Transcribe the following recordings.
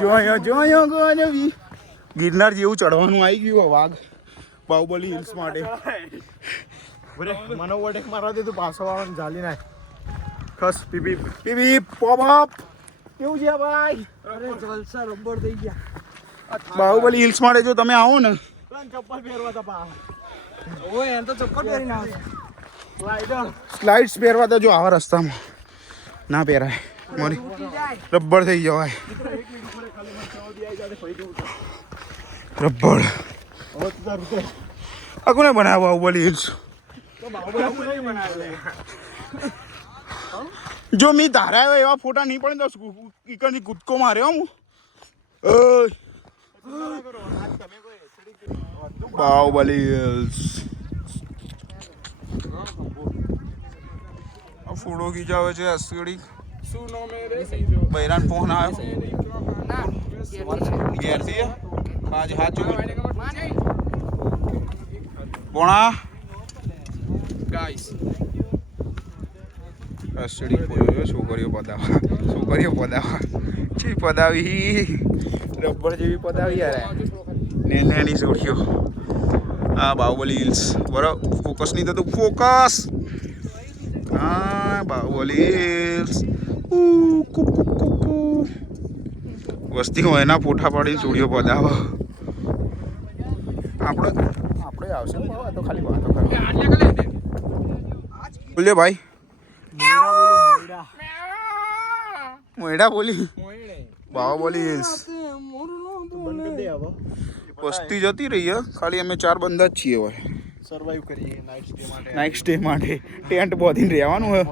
જો ગિરનાર જેવું ચડવાનું આવી ગયું વાઘ બાહુબલી હિલ્સ માટે. મને ઓવરટેક મારવા દે તું પાછો આવવાનું ઝાલી નાખ. ખસ પીપી પીપી પોપ અપ. કેવું છે ભાઈ? અરે જલસા રબર થઈ ગયા. બાહુબલી હિલ્સ માટે જો તમે આવો ને ચપ્પલ પહેરવા તો પા ઓય એમ તો ચપ્પલ પહેરીને આવે. સ્લાઇડ્સ પહેરવા તો જો આવા રસ્તામાં ના પહેરાય. મારી રબર થઈ જવાય. રબર આ કોને બનાવ્યા બાહુબલી હિલ્સ? જો મી ધારાયો એવા ફોટા નહીં પડે તો ઈકડથી કૂદકો માર્યો હું. બાહુબલી હિલ્સ ફોટો ખીચાવે છે અસડી. બૈરાન ફોન આવ્યો ઘેરથી પાંચ હાથ પોણા ગાઈસ અસડી બોલ્યો છોકરીઓ પદાવા ચી પદાવી રબર જેવી પદાવી યાર નેની છોડીઓ. આ બાહુબલી હિલ્સ બરાબર ફોકસ નહીં થતું. ફોકસ હા બાહુબલી હિલ્સ વસ્તી હોય એના ફોટા પાડીને ચોરીઓ પદાવા. આપણે આવશે તો ખાલી વાતો કરો. બોલ્યો ભાઈ મોયડા બોલી બાહુબલી હિલ્સ વસ્તી જતી રહી હે. ખાલી અમે 4 બંદા જ છીએ હવે. સર્વાઈવ કરીએ નાઇટ સ્ટે માટે ટેન્ટ બાંધીને રહેવાનું હોય.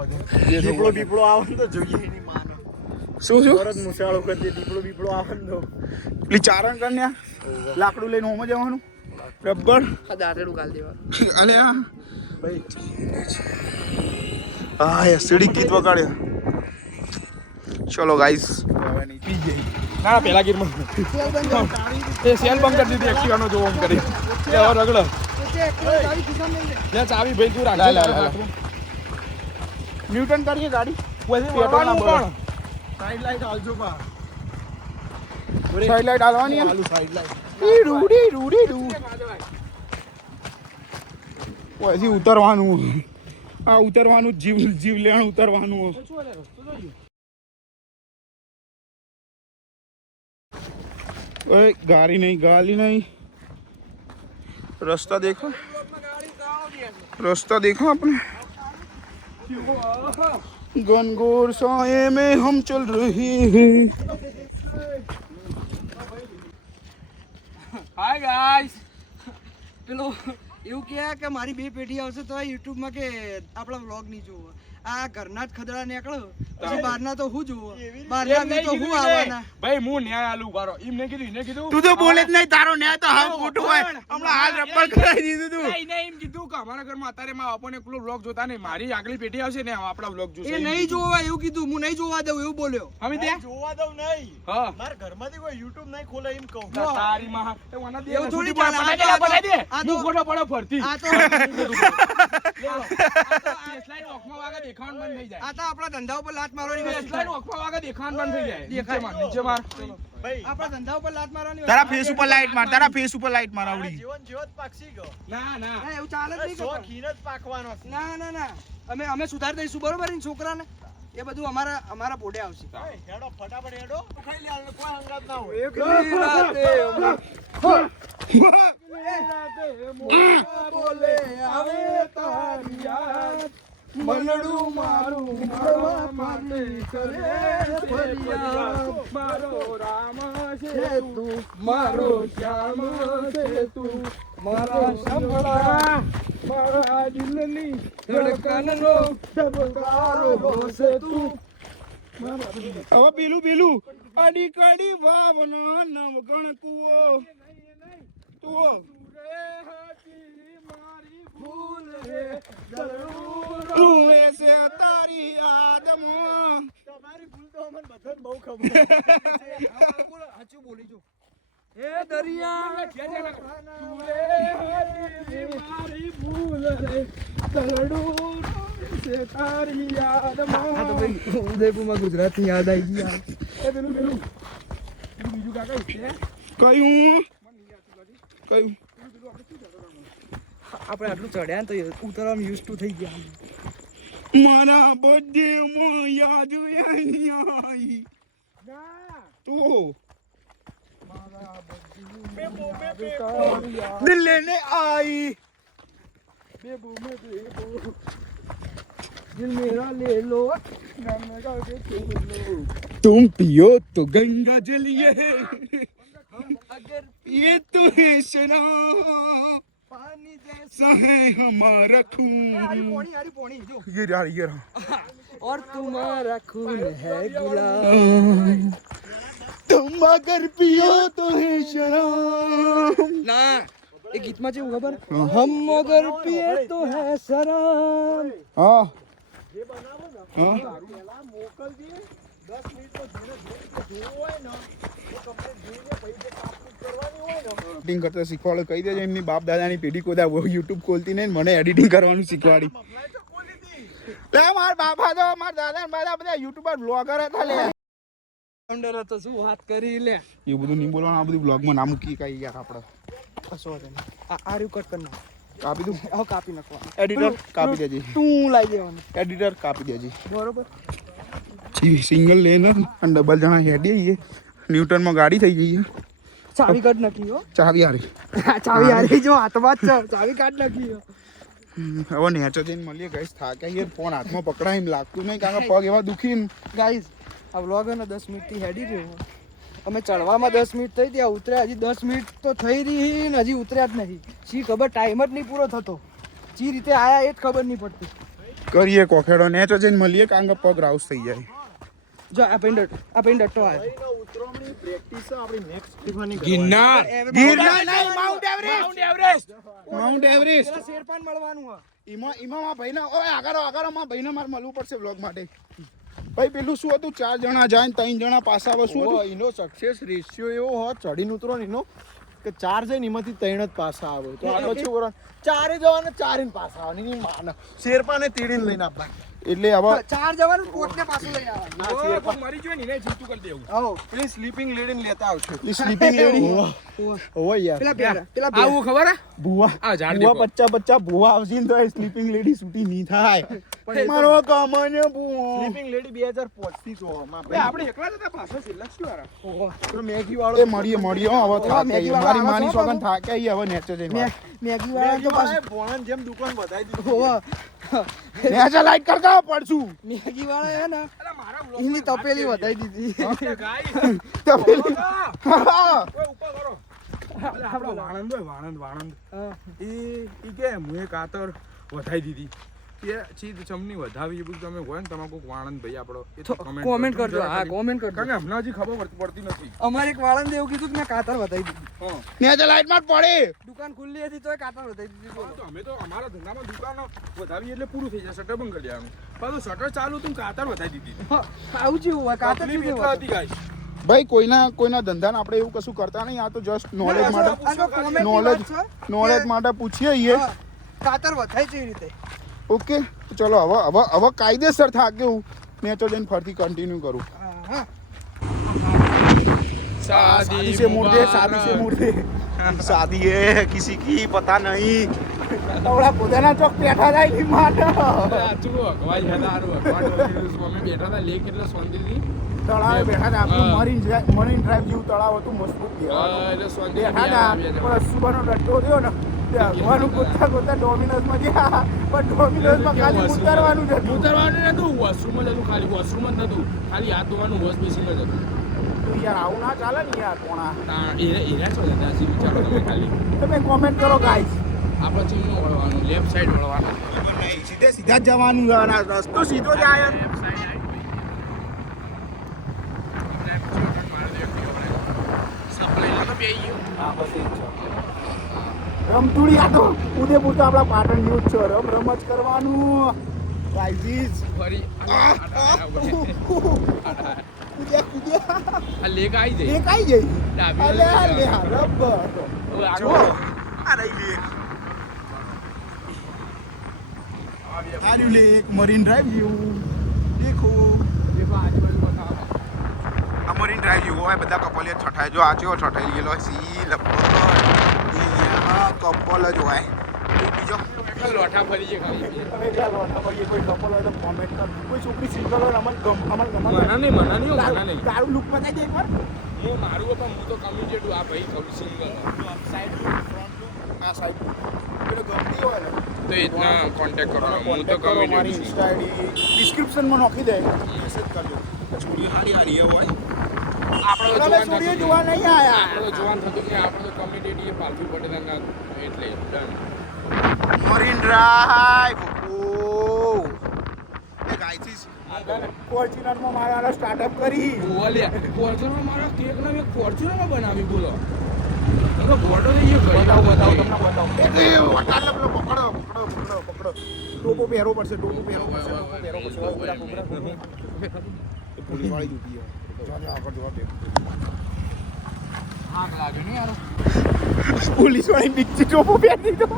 દીપડો આવે તો જોઈએ એની માનો. શું તરત મુસાળો કરી દે. દીપડો આવે ને તો પેલી ચારણ કન્યા લાકડું લઈને હોમ જવાનું. રબર દાંતેડું ગાલ દેવાનું. અલે ભાઈ હા એસડી ગીત વગાડ્યા. ચલો ગાઈસ પી જઈ. ના પેલા ગીરમાં એ સેલ બંધ કરી દીધી એક્ટિવાનો જો ઓમ કરી હવે રગડો લે ચાવી ભાઈ તું રાખ. ન્યૂટન કરીએ ગાડી. સાઈડ લાઈટ આલજો પા. સાઈડ લાઈટ આલવાની આલુ સાઈડ લાઈટ રૂડી પછી ઉતરવાનું. આ ઉતરવાનું જીવ લેણ ઉતરવાનું. ઓય ગાડી નહીં રસ્તા દેખો આપણે. गनगौर साए में हम चल रहे हैं. હાય ગાઈસ પેલો એવું કહે કે મારી 2 પેઢી આવશે તો યુટ્યુબ માં કે આપણા વ્લોગ નહીં જોવો. આ ઘરના જ ખદડા નીકળો પછી બહારના તો હું જોવો. બહારના તો હું આવવાના. ભાઈ હું ન્યાય આલુ કરો એમ ને કીધું એને કીધું તું તો બોલે જ નહીં. તારો ન્યાય તો હાવ ખોટું હોય. હમણાં હાલ રબર કરાવી દીધું તું. નહીં એમ કીધું કે અમારા ઘરમાં અત્યારે માં આપણને પેલો વ્લોગ જોતા નહીં. મારી આગલી પેઢી આવશે ને આપણા વ્લોગ જોશે. એ નહીં જોવા એવું કીધું. હું નહીં જોવા દઉં એવું બોલ્યો. અમે તે જોવા દઉં નહીં. હા મારા ઘરમાંથી કોઈ યુટ્યુબ નહીં ખોલે એમ કહું. તારી માં ઓના દે એવું થોડી પટાઈ દે આ તો હું ખોટો પડો ફરતી આ તો સ્લાઈડ ઓખમાં વાગે દેખાવાનું બંધ થઈ જાય. આ તો આપણા ધંધા ઉપર લાત મારવાની વસ્તુ છે. સ્લાઈડ ઓખમાં વાગે દેખાવાનું બંધ થઈ જાય. દેખાય. નીચે માર આપણા ધંધા ઉપર લાત મારવાની તારા ફેસ ઉપર લાઈટ માર. તારા ફેસ ઉપર લાઈટ માર આવડી. જીવન જીવત પાક્ષી ગયો. ના ના એવું ચાલે જ નહીં. ખીન જ પાકવાનો. ના અમે સુધાર દઈશું બરોબર ને છોકરાને. એ બધું અમારા પોડે આવશે. હેડો ફટાફટ હેડો. ખાઈ લે કોઈ હંગાત ના હોય. એક રાતે બોલે આવે તારી યાદ મનડું મારું મારવા માટે કરે ફરિયાદ. મારો રામ છે તું મારો શ્યામ છે તું મારા સંભળા મારા દિલની ધડકનનો ધબકારો છે તું. હવે પેલું અડી કડી ભાવના નવગણ કુવો તુઓ રૂવે છે તારી યાદમાં. તમારી ભૂલ તો અમને બધાને બહુ ખબર છે. સાચું બોલી જો. એ દરિયા મારી ભૂલ રે તરડું છે તારી યાદમાં. ઉદયપુરમાં ગુજરાતની યાદ આવી ગઈ. એ પેલું બીજું કાકા છે કયું કયું આપણે આટલું ચડ્યા ને તો ઉતરવામાં યુઝ ટુ થઈ ગયા મારા બર્થડે માં યાદ આવી તું દિલ લેને आई દિલ મેરા લે લો तुम पियो तो गंगा जल ये અગર ये तो है शराब પાણી सा है हमारा खून હારી પોણી જો ये रहा और तुम्हारा खून है गुलाब तुम अगर पियो तो है शराब ના એ ગીતમાં છે ખબર હમ અગર પીએ તો હે શરાબ हाँ हाँ એડિટિંગ કરતા શીખવાડો કહી દેજો એમની બાપ દાદાની પેઢી કોદા યુટ્યુબ ખોલતી નહીં મને એડિટિંગ કરવાનું શીખવાડી લે માર બાપા તો માર દાદા ને બધા બધા યુટ્યુબર બ્લોગર હતા લે અંદર હતો શું વાત કરી લે એ બધું નહીં બોલવાનું આ બધું બ્લોગમાં ના મૂકી કઈ યાર આપણે કશો આ રહ્યું કટ કરી નાખ કાપી દઉં હવે કાપી નાખવા એડિટર કાપી દેજે તું લાવી દેવાનું એડિટર કાપી દેજે બરોબર સિંગલ લેન અને ડબલ જણા હેડી જઈએ ન્યૂટનમાં ગાડી થઈ જઈએ ચાવી કાઢ નાખી હો ચાવી હારી ચાવી હારી જો હાથમાં જ છે ચાવી કાઢ નાખી હવે નેચર જઈને મળીએ ગાઈસ થાક્યા યાર ફોન હાથમાં પકડાય એમ લાગતું નહીં કારણ કે પગ એવા દુખી ને ગાઈઝ આ વ્લોગ ને 10 મિનિટથી હેડી રહ્યો અમે ચડવામાં 10 મિનિટ થઈ ત્યાં ઉતર્યા હજી 10 મિનિટ તો થઈ રહી ને હજી ઉતર્યા જ નહીં શી ખબર ટાઈમ જ નહીં પૂરો થતો જે રીતે આયા એ જ ખબર નહીં પડતી કરીએ કોખેડો નેચર જઈને મળીએ કારણ કે પગ રાઉસ થઈ જાય જો આ પેન ડટ્ટો આવ્યો ગિરનાર ગિરનાર નહીં માઉન્ટ એવરેસ્ટ માઉન્ટ એવરેસ્ટ પેલા શેરપાન મળવાનું હા ઈમાં માં ભાઈને ઓય આગળ માં ભાઈને મારે મળવું પડશે વ્લોગ માટે ભાઈ પેલું શું હતું 4 જણા જાય ને 3 જણા પાછા આવે શું હતું એનો સક્સેસ રેશિયો એવો હોત ચડીને ઉતરો ને એનો કે 4 જઈને એમાંથી 3 જ પાછા આવે તો આગળ શું કરવાનું 4 જવાને 4 ને પાછા આવે ની માને શેરપાને તીડીને લઈને આપવા એટલે હવે 4 જવાનું કોટને પાછું લઈ આવવાનું મરી ગયો ને એને જીતું કરી દેવું આવો પેલી સ્લીપિંગ લેડીને લેતા આવશે સ્લીપિંગ લેડી ઓય યાર પેલા આવું ખબર હે ભુવા આ ઝાડ ભુવા બચ્ચા ભુવા આવશે ને તો સ્લીપિંગ લેડી છૂટી નહીં થાય મારો કામને ભુવા સ્લીપિંગ લેડી 2005 થી જો આપણે એકલા જ હતા પાછો છેલ્લા શું વાળા તો મેગી એ વાળો મળીએ હો, હવે થાકે મારી માની સોગન થાકે હવે નેચર જઈને મેગી વાળા તો પાછું ભોણાને જેમ દુકાન વધાઈ દીધી હોવા નેચર લાઈટ કરતા પડશું મેગી વાળા હે ને એની તપેલી વધાઈ દીધી તો પેલી હા ઉપર કરો આપણો વાણંદ હોય વાણંદ ઈ કે મુએ કાતર વધાઈ દીધી કે ચીજ ચમની વધાવી એ બધું તમે હોય ને તમારે કોઈક વાણંદ ભાઈ આપણો એ તો કોમેન્ટ કરજો હા કોમેન્ટ કરજો કારણ કે હમણાં હજી ખબર પડતી નથી અમારે એક વાળંદ એવું કીધું કે મેં કાતર વધાઈ દીધી નેચર લાઈટ માં પડે દુકાન ખુલ્લી હતી તોય કાતર વધાઈ દીધી બોલો. તો અમે તો અમારા ધંધામાં દુકાન વધાવી એટલે પૂરું થઈ જાય શટર બંધ કરી દેવાનું પાછું શટર ચાલુ તું કાતર વધાવી દીધી હા, આવું જેવું હોય કાતર તકલીફ જેવું એટલા હોય. હતી ગાઈસ ભાઈ કોઈના ધંધાને આપણે એવું કશું કરતા નહીં આ તો જસ્ટ નોલેજ માટે આ તો comment ની નોલેજ વાત છે. નોલેજ માટે પૂછીએ ઈએ હા, કાતર વધાય છે એ રીતે ઓકે તો ચલો હવે કાયદેસર થાકે હું નેચર જઈને ફરતી કન્ટિન્યુ કરું હા शादी से मुर्दे शादी है किसी की पता नहीं थोड़ा પોતાના ચોક બેઠા જાય ની માટે તળાવે બેઠા હતા આપણું મરીન ડ્રાઈવ જેવું તળાવ હતું મજબૂત બેઠા હતા પણ સુબાનો ડટ્ટો થયો ને ત્યાં ગોતા ડોમિનોઝમાં ગયા પણ ડોમિનોઝમાં ખાલી ઉતરવાનું જ હતું ઉતરવાનું નતું વોશરૂમ જ હતું ખાલી વોશરૂમ જ નતું ખાલી હાથ ધોવાનું વોશ બેસિંગ જ હતું તો યાર આવું ના ચાલે ને યાર કોણા એના છો હતા વિચારો તમે ખાલી તમે કોમેન્ટ કરો ગાઈસ આપણે ચીમનું વળવાનું લેફ્ટ સાઈડ વળવાનું નહીં સીધા જ જવાનું છે અને રસ્તો સીધો જ આયા રમતુડી આ તો ઉદયપુર તો આપણા પાટણ જેવું જ છે રમ જ કરવાનું ગાઈઝ ફરી કુદ્યા આ લેક આવી જાય એક આઈ જઈ ડાબી અલે બાજુ અલે રબર જો આ રહી લેક આ રહ્યું લેક મરીન ડ્રાઈવ જેવું દેખો આજુબાજુ બતાવો આ મરીન ડ્રાઈવ જેવો હોય બધા કપલ છઠાય જો આ ચેવો છઠાઈ ગયેલો હોય સી લપો કપલ જ હોય બીજો લોઠા ફરીએ ખાલી અને જ્યાં લોઠા ફરીએ કોઈ કપલ હોય તો કોમેન્ટ કર કોઈ છોકરી સિંગલ હોય અમન મના નહીં તારું લુક બતાવી દે એકવાર હું મારું પણ હું તો કમ્યુનિકેટ આ ભાઈ થોડું સિંગલ સાઈડ ફ્રન્ટ લુક આ સાઈડ પેલો ગમતી હોય ને તો ઇતના કોન્ટેક્ટ કરવાનો હું તો કરો મારી કમ્યુનિકેટ ઇન્સ્ટા આઈડી ડિસ્ક્રિપ્શનમાં નાખી દે મેસેજ કરજો છોડી હારી હોય તમે સ્ટુડિયો જોવા નહીં આયા આપણે જોવાન થતું કે આપણે તો કમ્યુનિટી પાલતુ પટેલના એટલે ડન મરીન ડ્રાઈવ ઓ એ ગાઈસ ફોર્ચ્યુનરમાં મારા સ્ટાર્ટઅપ કરી બોલ્યા ફોર્ચ્યુનર મારા કેક ના મેં ફોર્ચ્યુનરમાં બનાવી બોલો તો ફોટો લઈએ બતાવો તમને બતાવો એટલે વટાલે પેલો પકડો ટોપો પહેરવો પડશે પોલીસ વાળી ડૂબી આગળ જોવા બે આગ લાગે ને યાર પોલીસ વાળી નીચે ટોપો પહેરી દીધો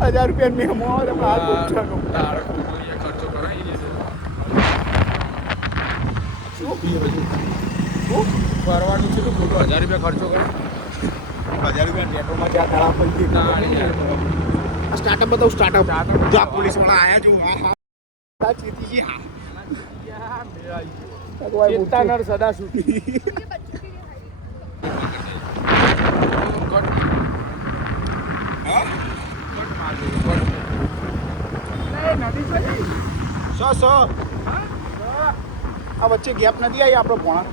1000 રૂપિયા મેમો આવે તો હાલ પૂછવાનો તારે કોઈ ખર્ચો કરાઈ દે શું ફરવાનું છે તો ખોટો 1000 રૂપિયા ખર્ચો કરો 1000 રૂપિયા નેટોમાં જ્યાં તળા પડી ગઈ સ્ટાર્ટઅપ બતાવું સ્ટાર્ટઅપ જો આ પોલીસ વાળા આયા જો હા ચીતી હા ચેતનાનર સદા સુખી આ વચ્ચે ગેપ નથી આવી આપણો પોણા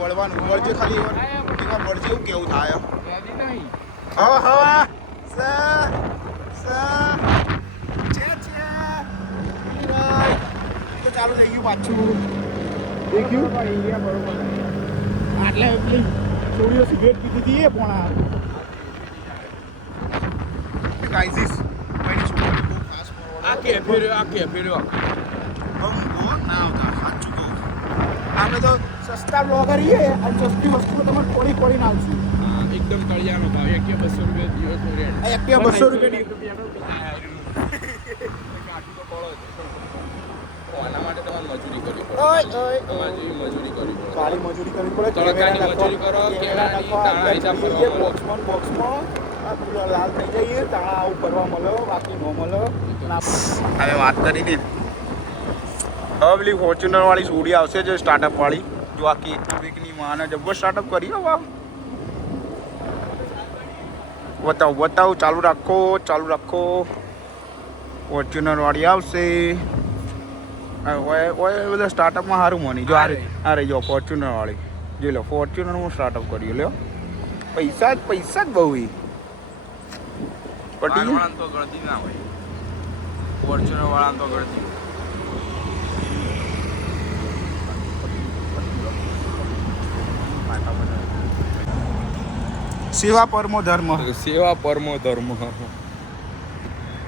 વળવાનું વળજે ખાલી એમાં વળજે એવું કેવું થાય તો ચાલુ થઈ ગયું પાછું થઈ ગયું આટલે પેલી છોડીઓ સિગરેટ પીધી હતી એ પોણા ગાઈઝીસ મારી છોકરી બહુ ખાસ આ કેફે રહ્યો આપણે તો સસ્તા બ્લોગર છીએ અને સસ્તી વસ્તુ તમે ખોડી નાખશું એકદમ તળિયાનો ભાવ 200 રૂપિયા દિવસ રેટ આ 200 રૂપિયા આના માટે તમારે મજૂરી કરવી પડે ઓય મજૂરી કરવી પડે કાળી મજૂરી કરવી પડે તડકાની મજૂરી કરો તાણા હિસાબ કરવા બોક્સમાં લાલ થઈ જઈએ તાણા આવું કરવા મળે બાકી ન મળે હવે વાત કરી ને હવે પેલી ફોર્ચ્યુનર વાળી સોડી આવશે જે સ્ટાર્ટઅપ વાળી જો આ કેકની માને જબર સ્ટાર્ટઅપ કરી હો વાહ બતાવો ચાલુ રાખો ફોર્ચ્યુનર વાળી આવશે ઓય બધા સ્ટાર્ટઅપમાં સારું મની જો આ રહી જો ફોર્ચ્યુનર વાળી જોઈ લો ફોર્ચ્યુનરમાં સ્ટાર્ટઅપ કર્યું લ્યો પૈસા જ બહુ પટી વાળાને તો ગળતી ના હોય ફોર્ચ્યુનર વાળાને તો ગળતી સેવા પરમો ધર્મ सेवा परमो धर्म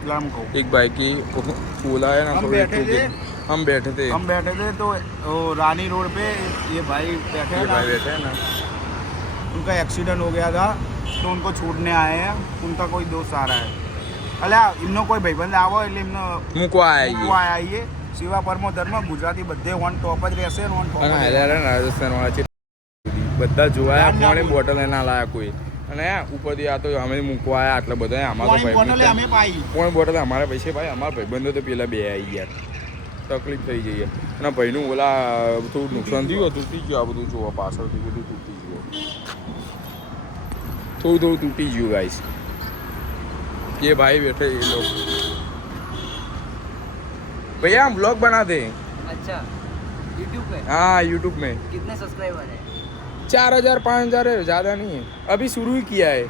लाम को एक भाई की बोला है ना हम थोड़ी बैठे थे हम बैठे थे हम बैठे थे तो वो रानी रोड पे ये भाई बैठे ये हैं भाई ना, बैठे हैं ना उनका एक्सीडेंट हो गया था तो उनको छोड़ने आए हैं उनका कोई दोस्त आ रहा है अल्યા એમનો કોઈ ભાઈબંધ આવો એટલે એમનો મૂકવા મૂકવા આવ્યા આવીએ સેવા પરમો ધર્મ ગુજરાતી બધે વન ટોપ જ રહેશે ને વન ટોપ અને હાલ્યા રાજસ્થાન વાળા છે બધા જોવાયા પાણી બોટલ એના લાયા કોઈ અને ઉપરથી આ તો અમે મૂકવા આવ્યા એટલે બધા આમાં તો બોટલે અમે ભાઈ પાઈ પોણી બોટલ અમારા પૈસે ભાઈ અમારા ભાઈબંધો તો પેલા બે આવી યાર તકલીફ થઈ ગઈ અને ભાઈનું ઓલા થોડું નુકસાન થયું તૂટી ગયું આ બધું જોવા પાછળથી બધું તૂટી ગયું થોડું તૂટી ગયું ગાઈસ ये भाई बैठे ये लोग भैया हम ब्लॉग बनाते हैं अच्छा यूट्यूब पे हाँ यूट्यूब में कितने सब्सक्राइबर है 4000 5000 है ज़्यादा नहीं है अभी शुरू ही किया है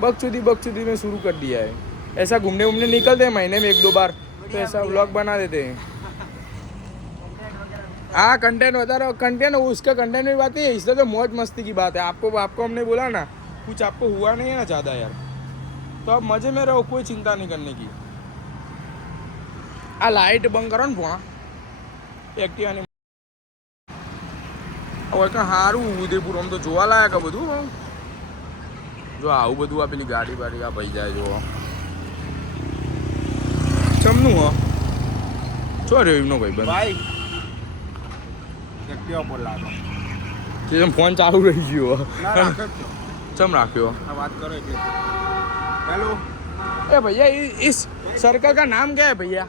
बकचोदी में शुरू कर दिया है ऐसा घूमने निकलते हैं महीने में 1-2 बार तो ऐसा ब्लॉग बना देते हैं हाँ कंटेंट बता रहा हूँ कंटेंट उसका कंटेंट की बात है इससे तो मौज मस्ती की बात है आपको हमने बोला ना कुछ आपको हुआ नहीं है ना ज़्यादा यार तो आप मजे में रहो कोई चिंता नहीं करने की आ लाइट बंद करो ने पोणा एक्टिवानी હવે કાં સારું ઉદયપુર આમ તો જોવા લાયક આ બધું જો આવું બધું આ પેલી ગાડી બાડી આ ભાઈ જાય જો ચમનું હો શું રહ્યો એમનો ભાઈ બંધ ભાઈ એક્ટિવા પર લાગો તે ફોન ચાલુ રહી ગયો ના રાખે જ છો. ચમ રાખ્યો આ વાત કરો એટલે હેલો ए भैया इस सर्कल का नाम क्या है भैया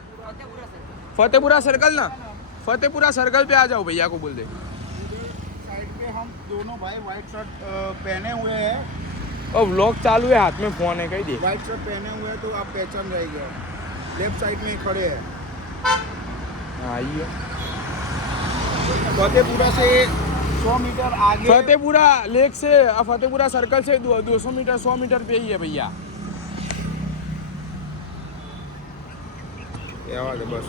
फतेहपुरा सर्कल ना फतेहपुरा सर्कल पे आ जाओ भैया को बोल दे साइड पे हम दोनों भाई व्हाइट शर्ट पहने हुए हैं और व्लॉग चालू है हाथ में फोन है कही दे व्हाइट शर्ट पहने हुए हैं तो आप पहचान रहेंगे लेफ्ट साइड में ही खड़े हैं आइए फतेहपुरा से 100 मीटर आगे फतेहपुरा लेक से फतेहपुरा सर्कल से 200 मीटर 100 मीटर पे ही है भैया आवाज है बस